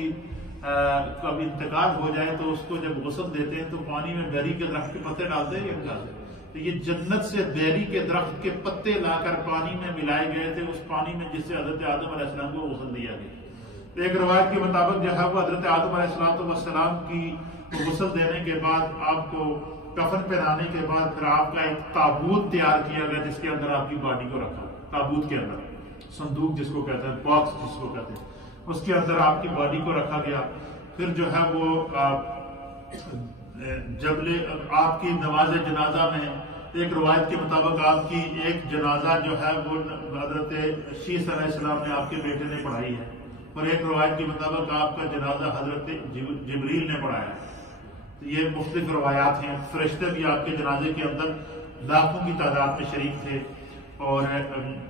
کا انتقال ہو جائے تو اس کو جب غسل دیتے ہیں تو پانی میں بیری کے درخت کے پتے ڈالتے ہیں یا ڈالتے ہیں؟ تو یہ جنت سے بیری کے درخت کے پتے لا کر پانی میں ملائے گئے تھے، اس پانی میں جس سے حضرت آدم علیہ السلام کو غسل دیا گیا۔ ایک روایت کے مطابق جو ہے وہ حضرت آدم علیہ السلام کی غسل دینے کے بعد آپ کو کفن پہنانے کے بعد پھر آپ کا ایک تابوت تیار کیا گیا جس کے اندر آپ کی باڈی کو رکھا۔ تابوت کے اندر صندوق جس کو کہتے ہیں، باکس جس کو کہتے ہیں، اس کے اندر آپ کی باڈی کو رکھا گیا۔ پھر جو ہے وہ جبل آپ کی نماز جنازہ میں ایک روایت کے مطابق آپ کی ایک جنازہ جو ہے وہ حضرت شیس علیہ السلام نے آپ کے بیٹے نے پڑھائی ہے، اور ایک روایت کے مطابق آپ کا جنازہ حضرت جبریل نے پڑھایا ہے۔ یہ مختلف روایات ہیں۔ فرشتے بھی آپ کے جنازے کے اندر لاکھوں کی تعداد میں شریک تھے۔ اور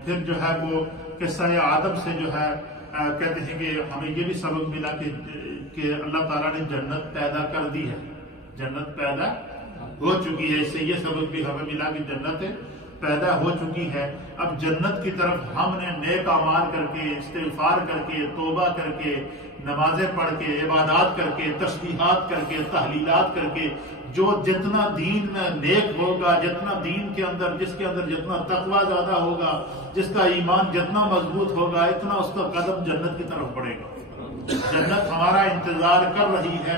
پھر جو ہے وہ قصہ آدم سے جو ہے کہتے ہیں کہ ہمیں یہ بھی سبق ملا کہ اللہ تعالیٰ نے جنت پیدا کر دی ہے، جنت پیدا ہو چکی ہے۔ اس سے یہ سبق بھی ہمیں ملا کہ جنت پیدا ہو چکی ہے۔ اب جنت کی طرف ہم نے نیک اعمال کر کے، استغفار کر کے، توبہ کر کے، نمازیں پڑھ کے، عبادات کر کے، تسبیحات کر کے، تحلیلات کر کے، جو جتنا دین میں نیک ہوگا، جتنا دین کے اندر جس کے اندر جتنا تقوی زیادہ ہوگا، جس کا ایمان جتنا مضبوط ہوگا، اتنا اس کا قدم جنت کی طرف بڑھے گا۔ جنت ہمارا انتظار کر رہی ہے۔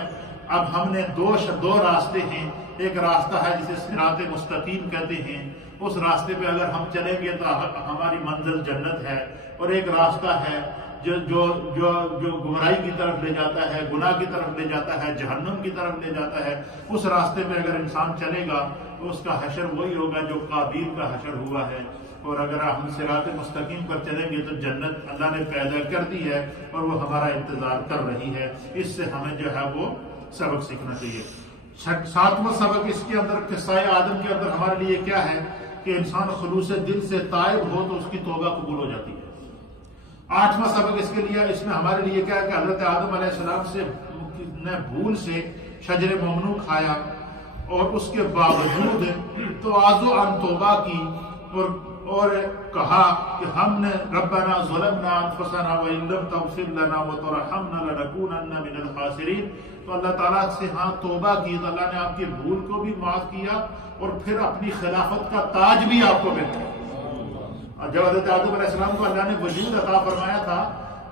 اب ہم نے دو راستے ہیں۔ ایک راستہ ہے جسے صراط مستقیم کہتے ہیں، اس راستے پہ اگر ہم چلیں گے تو ہماری منزل جنت ہے، اور ایک راستہ ہے جو گمراہی کی طرف لے جاتا ہے، گناہ کی طرف لے جاتا ہے، جہنم کی طرف لے جاتا ہے۔ اس راستے پہ اگر انسان چلے گا تو اس کا حشر وہی ہوگا جو قابیل کا حشر ہوا ہے، اور اگر ہم صراط مستقیم پر چلیں گے تو جنت اللہ نے پیدا کر دی ہے اور وہ ہمارا انتظار کر رہی ہے۔ اس سے ہمیں جو ہے وہ سبق سیکھنا چاہیے۔ ساتواں سبق اس کے اندر قصہ آدم کے اندر ہمارے لیے کیا ہے کہ انسان خلوص دل سے تائب ہو تو اس کی توبہ قبول ہو جاتی ہے۔ آٹھواں سبق اس کے لیے اس میں ہمارے لیے کیا ہے کہ حضرت آدم علیہ السلام سے نے بھول سے شجر ممنوع کھایا، اور اس کے باوجود تواضع عن توبہ کی اور کہا کہ ہم نے ربنا ظلمنا انفسنا وان لم تغفر لنا وترحمنا لنکونن من الخاسرین۔ تو اللہ تعالیٰ سے توبہ کی تو اللہ نے آپ کی بھول کو بھی معاف کیا، اور پھر اپنی خلافت کا تاج بھی آپ کو پہنایا۔ جب حضرت آدم علیہ السلام کو اللہ نے وجود عطا فرمایا تھا،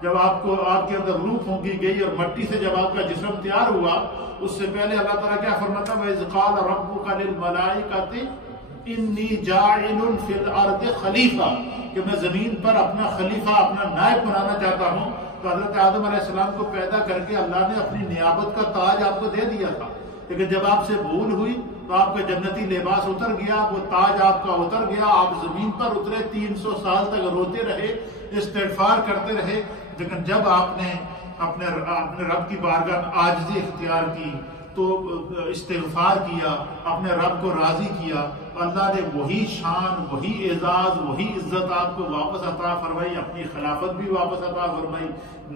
جب آپ کے اندر روح پھونکی گئی اور مٹی سے جب آپ کا جسم تیار ہوا، اس سے پہلے اللہ تعالیٰ کیا فرماتا ہے؟ وَإِذْ قَالَ رَبُّكَ لِلْمَلَائِكَةِ إِنِّي جَاعِلٌ فِي الْأَرْضِ خَلِيفَةً، کہ میں زمین پر اپنا خلیفہ، اپنا نائب بنانا چاہتا ہوں۔ تو حضرت آدم علیہ السلام کو پیدا کر کے اللہ نے اپنی نیابت کا تاج آپ کو دے دیا تھا، لیکن جب آپ سے بھول ہوئی تو آپ کا جنتی لباس اتر گیا، وہ تاج آپ کا اتر گیا، آپ زمین پر اترے، 300 سال تک روتے رہے، استغفار کرتے رہے۔ لیکن جب آپ نے اپنے رب کی بارگاہ میں عاجزی اختیار کی، تو استغفار کیا، اپنے رب کو راضی کیا، اللہ نے وہی شان، وہی اعزاز، وہی عزت آپ کو واپس عطا فرمائی، اپنی خلافت بھی واپس عطا فرمائی،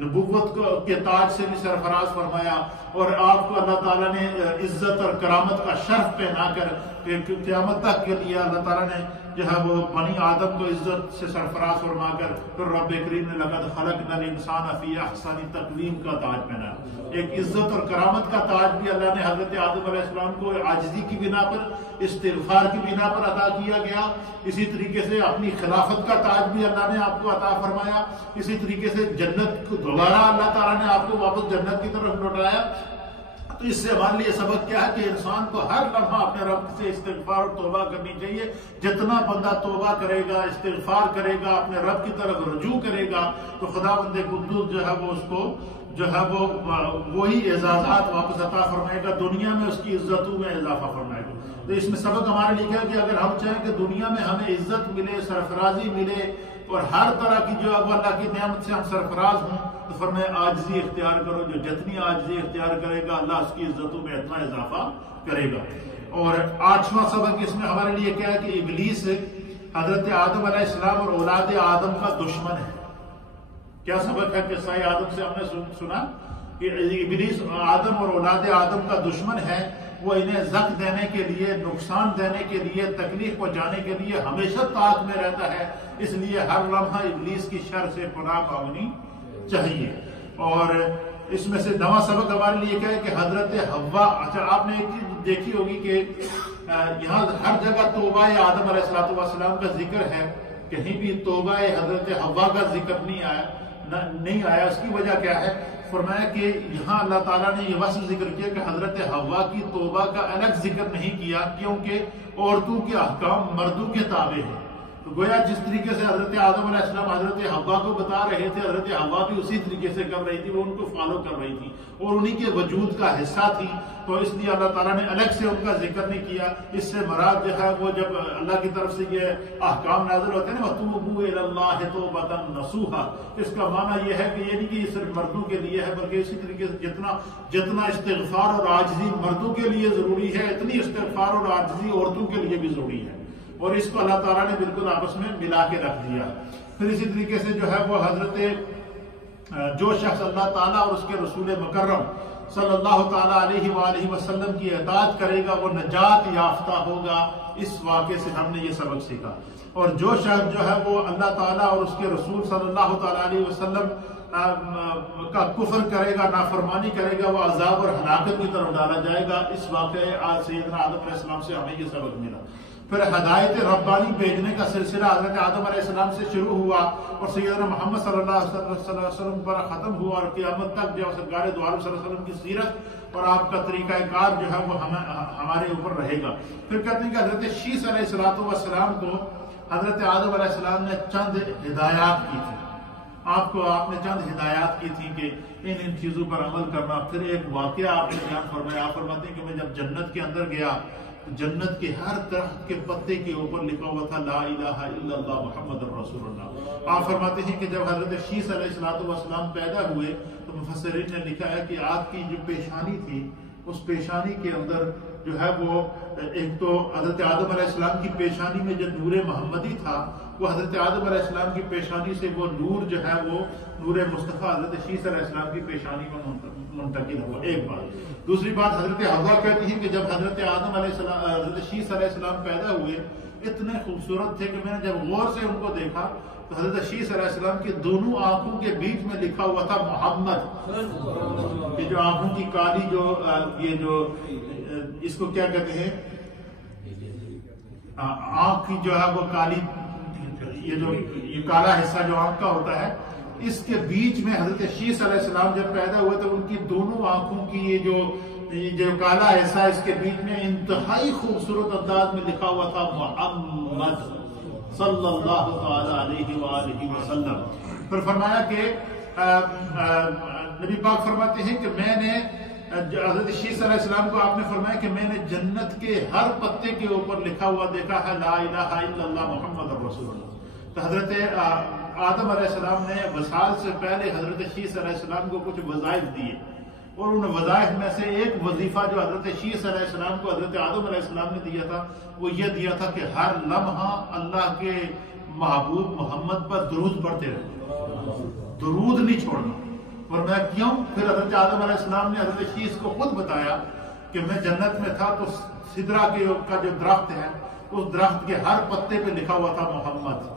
نبوت کے تاج سے بھی سرفراز فرمایا، اور آپ کو اللہ تعالیٰ نے عزت اور کرامت کا شرف پہنا کر قیامت تک کے لیے اللہ تعالیٰ نے جو ہے وہ بنی آدم کو عزت سے سرفراز فرما کر پھر رب کریم نے لقد خلقنا الانسان فی احسن تقویم کا تاج پہنا۔ ایک عزت اور کرامت کا تاج بھی اللہ نے حضرت آدم علیہ السلام کو عاجزی کی بنا پر، استغفار کی بنا پر عطا کیا گیا۔ اسی طریقے سے اپنی خلافت کا تاج بھی اللہ نے آپ کو عطا فرمایا۔ اسی طریقے سے جنت کو دوبارہ اللہ تعالیٰ نے آپ کو واپس جنت کی طرف لوٹایا۔ تو اس سے ہمارے لیے سبق کیا ہے کہ انسان کو ہر لمحہ اپنے رب سے استغفار اور توبہ کرنی چاہیے۔ جتنا بندہ توبہ کرے گا، استغفار کرے گا، اپنے رب کی طرف رجوع کرے گا، تو خدا بند قدوس جو ہے وہ اس کو جو ہے وہ وہی اعزازات واپس عطا فرمائے گا، دنیا میں اس کی عزتوں میں اضافہ فرمائے گا۔ تو اس میں سبق ہمارے لیے ہے کہ اگر ہم چاہیں کہ دنیا میں ہمیں عزت ملے، سرفرازی ملے اور ہر طرح کی جو ہے وہ اللہ کی نعمت سے ہم سرفراز ہوں، تو فرمائے عاجزی اختیار کرو، جو جتنی عاجزی اختیار کرے گا اللہ اس کی عزتوں میں اتنا اضافہ کرے گا۔ اور 8واں سبق اس میں ہمارے لیے کیا ہے کہ ابلیس حضرت آدم علیہ السلام اور اولاد آدم کا دشمن ہے۔ کیا سبق ہے؟ قصہ آدم سے ہم نے سنا کہ ابلیس آدم اور اولاد آدم کا دشمن ہے، وہ انہیں زخم دینے کے لیے، نقصان دینے کے لیے، تکلیف پہنچانے کے لیے ہمیشہ طاق میں رہتا ہے، اس لیے ہر لمحہ ابلیس کی شر سے پناہ مانگنی چاہیے۔ اور اس میں سے 9واں سبق ہمارے لیے کیا ہے کہ حضرت حوا، اچھا آپ نے ایک چیز دیکھی ہوگی کہ یہاں ہر جگہ توبہ آدم علیہ السلام کا ذکر ہے، کہیں بھی توبہ حضرت حوا کا ذکر نہیں آیا۔ اس کی وجہ کیا ہے؟ فرمایا کہ یہاں اللہ تعالیٰ نے یہ وصف ذکر کیا کہ حضرت حوا کی توبہ کا الگ ذکر نہیں کیا، کیونکہ عورتوں کے احکام مردوں کے تابع ہیں۔ تو گویا جس طریقے سے حضرت آدم علیہ السلام حضرت حوا کو بتا رہے تھے، حضرت حوا بھی اسی طریقے سے کر رہی تھی، وہ ان کو فالو کر رہی تھی اور انہی کے وجود کا حصہ تھی، تو اس لیے اللہ تعالیٰ نے الگ سے ان کا ذکر نہیں کیا۔ اس سے مراد جو ہے وہ جب اللہ کی طرف سے یہ احکام نازل ہوتے ہیں نا وَتُوبُوا إِلَى اللَّهِ تَوْبَةً نَصُوحًا، اس کا معنی یہ ہے کہ یہ نہیں کہ یہ صرف مردوں کے لیے ہے، بلکہ اسی طریقے سے جتنا استغفار اور عاجزی مردوں کے لیے ضروری ہے، اتنی استغفار اور عاجزی عورتوں کے لیے بھی ضروری ہے، اور اس کو اللہ تعالیٰ نے بالکل آپس میں ملا کے رکھ دیا۔ پھر اسی طریقے سے جو ہے وہ حضرت جو شخص اللہ تعالیٰ اور اس کے رسول مکرم صلی اللہ تعالیٰ علیہ وآلہ وسلم کی اطاعت کرے گا وہ نجات یافتہ ہوگا۔ اس واقعے سے ہم نے یہ سبق سیکھا۔ اور جو شخص جو ہے وہ اللہ تعالیٰ اور اس کے رسول صلی اللہ تعالیٰ علیہ وسلم کا کفر کرے گا، نافرمانی کرے گا، وہ عذاب اور ہلاکت کی طرف ڈالا جائے گا۔ اس واقعے سیدنا آدم علیہ السلام سے ہمیں یہ سبق ملا۔ پھر ہدایت ربانی بھیجنے کا سلسلہ حضرت آدم علیہ السلام سے شروع ہوا اور سیدنا محمد صلی اللہ علیہ وسلم پر ختم ہوا، اور قیامت تک جو سرکار دو عالم صلی اللہ علیہ وسلم کی سیرت اور آپ کا طریقہ کار جو ہے وہ ہمارے اوپر رہے گا۔ پھر کہتے ہیں کہ حضرت شیس علیہ السلام کو حضرت آدم علیہ السلام نے چند ہدایات کی تھی، آپ نے چند ہدایات کی تھی کہ ان چیزوں پر عمل کرنا۔ پھر ایک واقعہ آپ نے بیان فرمایا، آپ فرماتے ہیں کہ میں جب جنت کے اندر گیا، جنت کے ہر درخت کے پتے کے اوپر لکھا ہوا تھا لا الہ الا اللہ محمد رسول اللہ۔ آپ فرماتے ہیں کہ جب حضرت شیس علیہ السلام پیدا ہوئے تو مفسرین نے لکھا ہے کہ آپ کی جو پیشانی تھی، اس پیشانی کے اندر جو ہے وہ ایک تو حضرت آدم علیہ السلام کی پیشانی میں جو نور محمدی تھا، وہ حضرت آدم علیہ السلام کی پیشانی سے وہ نور جو ہے وہ نور مصطفیٰ حضرت شیس علیہ السلام کی پیشانی میں منتقل ہوا۔ ایک بات۔ دوسری بات، حضرت حوا کہتی ہے کہ جب حضرت آدم علیہ السلام حضرت شیس علیہ السلام پیدا ہوئے اتنے خوبصورت تھے کہ میں نے جب غور سے ان کو دیکھا تو حضرت شیس علیہ السلام کی دونوں آنکھوں کے بیچ میں لکھا ہوا تھا محمد۔ یہ جو آنکھوں کی کالی یہ جو اس کو کیا کہتے ہیں، آنکھ کی جو ہے وہ کالی، یہ کالا حصہ جو آنکھ کا ہوتا ہے، اس کے بیچ میں حضرت شیس علیہ السلام جب پیدا ہوئے تو ان کی دونوں آنکھوں کی یہ جو کالا حصہ اس کے بیچ میں انتہائی خوبصورت انداز میں لکھا ہوا تھا محمد صلی اللہ تعالی علیہ وآلہ وسلم۔ پھر فرمایا کہ نبی پاک فرماتے ہیں کہ میں نے حضرت شیس علیہ السلام کو آپ نے فرمایا کہ میں نے جنت کے ہر پتے کے اوپر لکھا ہوا دیکھا ہے لا الہ الا اللہ محمد رسول اللہ۔ تو حضرت آدم علیہ السلام نے وصال سے پہلے حضرت شیس علیہ السلام کو کچھ وظائف دیے، اور ان وظائف میں سے ایک وظیفہ جو حضرت شیس علیہ السلام کو حضرت آدم علیہ السلام نے دیا تھا وہ یہ دیا تھا کہ ہر لمحہ اللہ کے محبوب محمد پر درود پڑھتے رہے، درود نہیں چھوڑنا۔ اور میں کیوں؟ پھر حضرت آدم علیہ السلام نے حضرت شیس کو خود بتایا کہ میں جنت میں تھا تو سدرا کا جو درخت ہے اس درخت کے ہر پتے پہ لکھا ہوا تھا محمد۔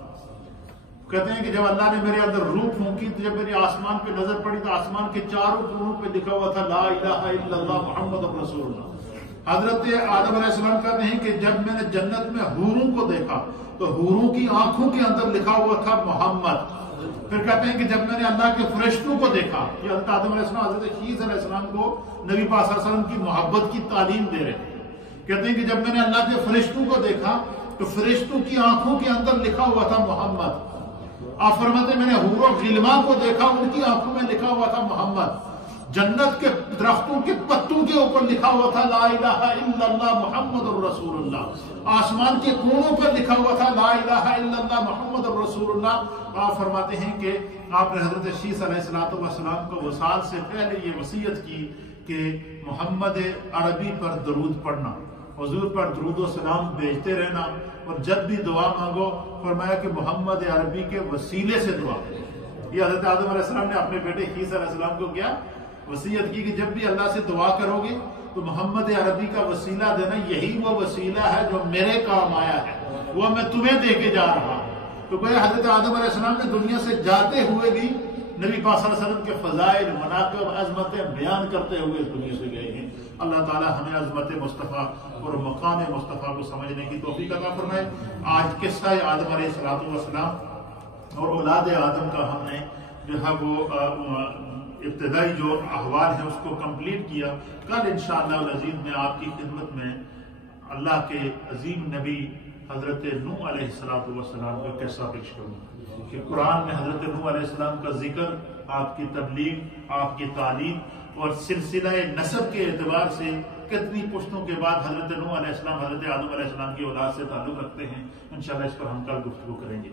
کہتے ہیں کہ جب اللہ نے میرے اندر روح پھونکی تو جب میری آسمان پہ نظر پڑی تو آسمان کے چاروں کونوں پہ لکھا ہوا تھا لا الہ الا اللہ محمد رسول اللہ۔ حضرت آدم علیہ السلام کہتے ہیں کہ جب میں نے جنت میں حوروں کو دیکھا تو حوروں کی آنکھوں کے اندر لکھا ہوا تھا محمد۔ پھر کہتے ہیں کہ جب میں نے اللہ کے فرشتوں کو دیکھا، کہ حضرت آدم علیہ السلام حضرت شیس علیہ السلام کو نبی پاک صلی اللہ علیہ وسلم کی محبت کی تعلیم دے رہے ہیں، کہتے ہیں کہ جب میں نے اللہ کے فرشتوں کو دیکھا تو فرشتوں کی آنکھوں کے اندر لکھا ہوا تھا محمد۔ آپ فرماتے ہیں میں نے حور و غلمان کو دیکھا، ان کی آنکھوں میں لکھا ہوا تھا محمد، جنت کے درختوں کے پتوں کے اوپر لکھا ہوا تھا لا الہ الا اللہ محمد الرسول اللہ، آسمان کے کونوں پر لکھا ہوا تھا لا الہ الا اللہ محمد الرسول اللہ۔ آپ فرماتے ہیں کہ آپ نے حضرت شیس علیہ السلام کو وصال سے پہلے یہ وصیت کی کہ محمد عربی پر درود پڑھنا، حضور پر درود و سلام بھیجتے رہنا، اور جب بھی دعا مانگو فرمایا کہ محمد عربی کے وسیلے سے دعا کرو۔ یہ حضرت آدم علیہ السلام نے اپنے بیٹے شیس علیہ السلام کو کیا وصیت کی کہ جب بھی اللہ سے دعا کرو گے تو محمد عربی کا وسیلہ دینا، یہی وہ وسیلہ ہے جو میرے کام آیا ہے، وہ میں تمہیں دے کے جا رہا ہوں۔ تو کوئی حضرت آدم علیہ السلام نے دنیا سے جاتے ہوئے بھی نبی پاک صلی اللہ علیہ وسلم کے فضائل، مناقب، عظمتیں بیان کرتے ہوئے اس دنیا سے گئے ہیں۔ اللہ تعالی ہمیں عظمت مصطفیٰ اور مقام مصطفیٰ کو سمجھنے کی توفیق عطا فرمائے۔ آج قصہ آدم علیہ السلام اور اولاد آدم کا ہم نے جو ہے وہ ابتدائی جو احوال ہیں اس کو کمپلیٹ کیا۔ کل انشاءاللہ العزیز میں آپ کی خدمت میں اللہ کے عظیم نبی حضرت نوح علیہ السلام کا قصہ پیش کروں کہ قرآن میں حضرت نوح علیہ السلام کا ذکر، آپ کی تبلیغ، آپ کی تعلیم اور سلسلہ نسب کے اعتبار سے کتنی پشتوں کے بعد حضرت نوح علیہ السلام حضرت آدم علیہ السلام کی اولاد سے تعلق رکھتے ہیں، انشاءاللہ اس پر ہم کل گفتگو کریں گے۔